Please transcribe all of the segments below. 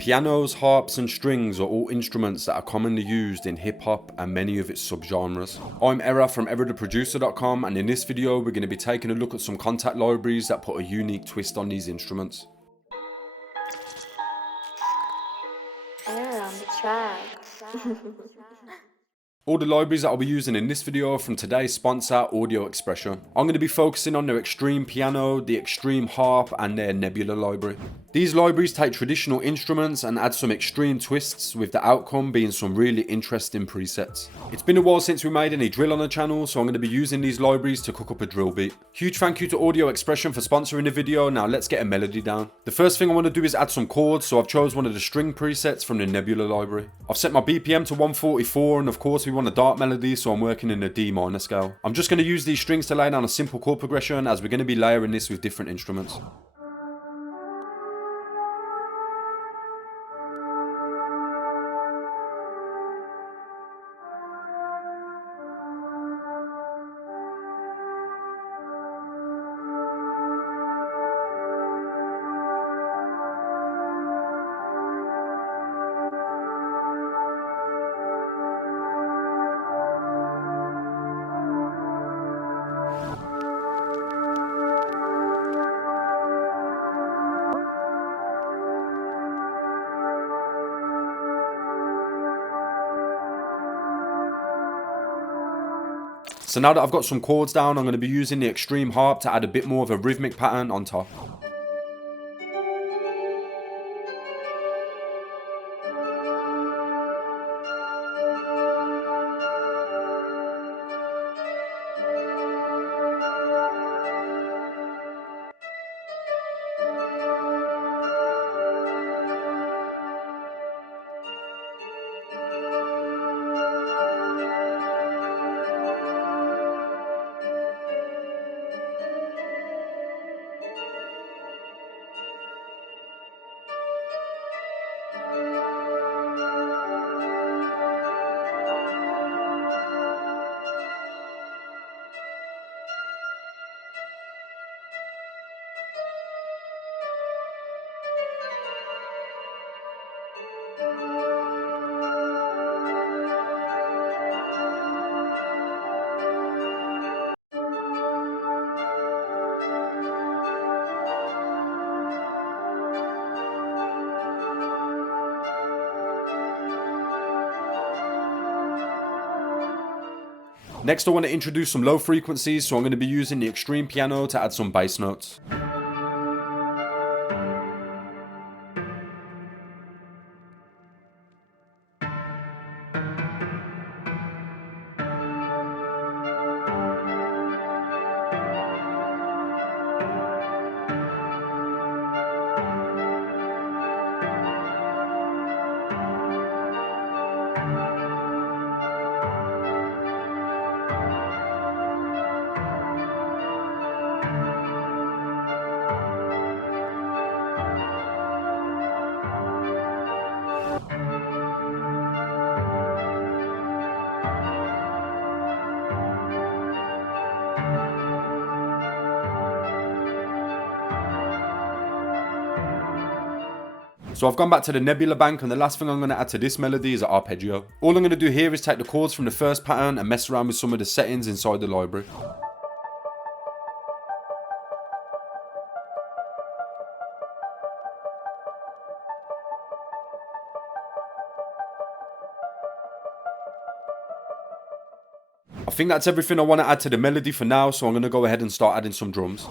Pianos, harps and strings are all instruments that are commonly used in hip hop and many of its subgenres. I'm Era from EraTheProducer.com, and in this video we're going to be taking a look at some contact libraries that put a unique twist on these instruments. Era on the track. All the libraries that I'll be using in this video are from today's sponsor, Audio Expression. I'm going to be focusing on their Xtreme piano, the Xtreme harp and their Nebula library. These libraries take traditional instruments and add some extreme twists, with the outcome being some really interesting presets. It's been a while since we made any drill on the channel, so I'm going to be using these libraries to cook up a drill beat. Huge thank you to Audio Expression for sponsoring the video. Now let's get a melody down. The first thing I want to do is add some chords, so I've chose one of the string presets from the Nebula library. I've set my BPM to 144, and of course we want a dark melody, so I'm working in a D minor scale. I'm just going to use these strings to lay down a simple chord progression, as we're going to be layering this with different instruments. So now that I've got some chords down, I'm going to be using the Xtreme harp to add a bit more of a rhythmic pattern on top. Next, I want to introduce some low frequencies, so I'm going to be using the Xtreme piano to add some bass notes. So I've gone back to the Nebula bank, and the last thing I'm going to add to this melody is an arpeggio. All I'm going to do here is take the chords from the first pattern and mess around with some of the settings inside the library. I think that's everything I want to add to the melody for now, so I'm going to go ahead and start adding some drums.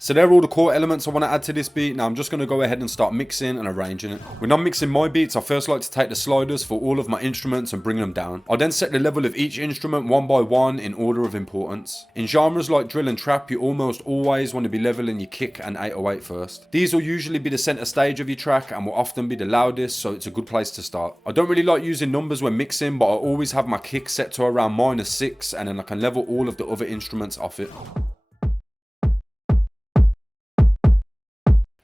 So there are all the core elements I want to add to this beat. Now I'm just going to go ahead and start mixing and arranging it. When I'm mixing my beats, I first like to take the sliders for all of my instruments and bring them down. I then set the level of each instrument one by one in order of importance. In genres like drill and trap, you almost always want to be leveling your kick and 808 first. These will usually be the center stage of your track and will often be the loudest, so it's a good place to start. I don't really like using numbers when mixing, but I always have my kick set to around -6, and then I can level all of the other instruments off it.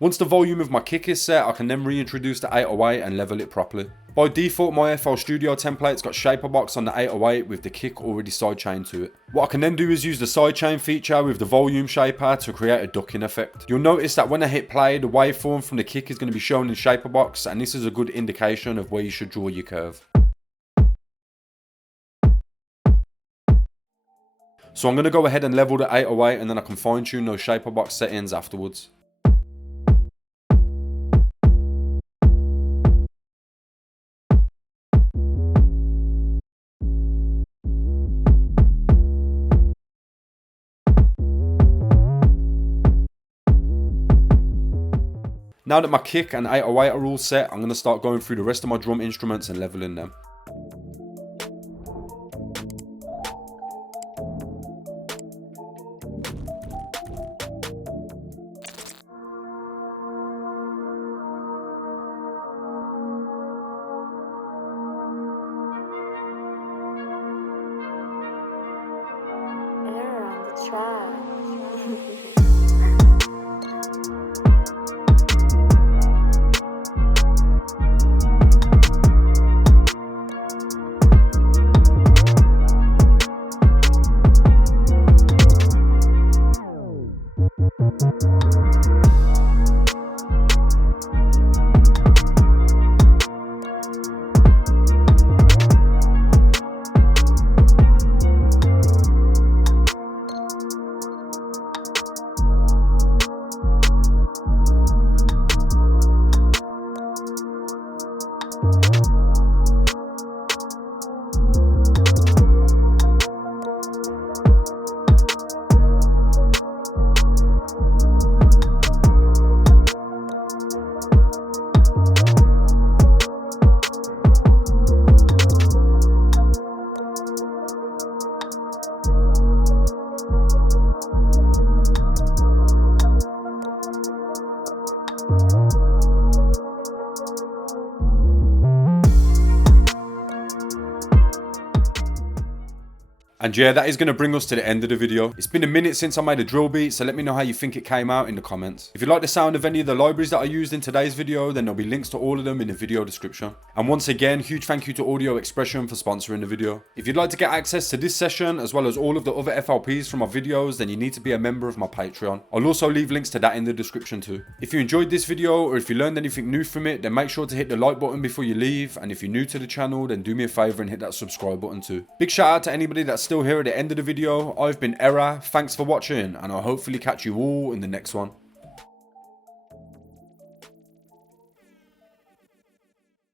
Once the volume of my kick is set, I can then reintroduce the 808 and level it properly. By default, my FL Studio template's got shaper box on the 808 with the kick already sidechained to it. What I can then do is use the sidechain feature with the volume shaper to create a ducking effect. You'll notice that when I hit play, the waveform from the kick is going to be shown in shaper box, and this is a good indication of where you should draw your curve. So I'm going to go ahead and level the 808, and then I can fine tune those shaper box settings afterwards. Now that my kick and 808 are all set, I'm going to start going through the rest of my drum instruments and leveling them. Error on the track. And yeah, that is going to bring us to the end of the video. It's been a minute since I made a drill beat, so let me know how you think it came out in the comments. If you like the sound of any of the libraries that I used in today's video, then there'll be links to all of them in the video description. And once again, huge thank you to Audio Expression for sponsoring the video. If you'd like to get access to this session, as well as all of the other FLPs from my videos, then you need to be a member of my Patreon. I'll also leave links to that in the description too. If you enjoyed this video, or if you learned anything new from it, then make sure to hit the like button before you leave. And if you're new to the channel, then do me a favor and hit that subscribe button too. Big shout out to anybody that's still here at the end of the video. I've been Era, thanks for watching, and I'll hopefully catch you all in the next one.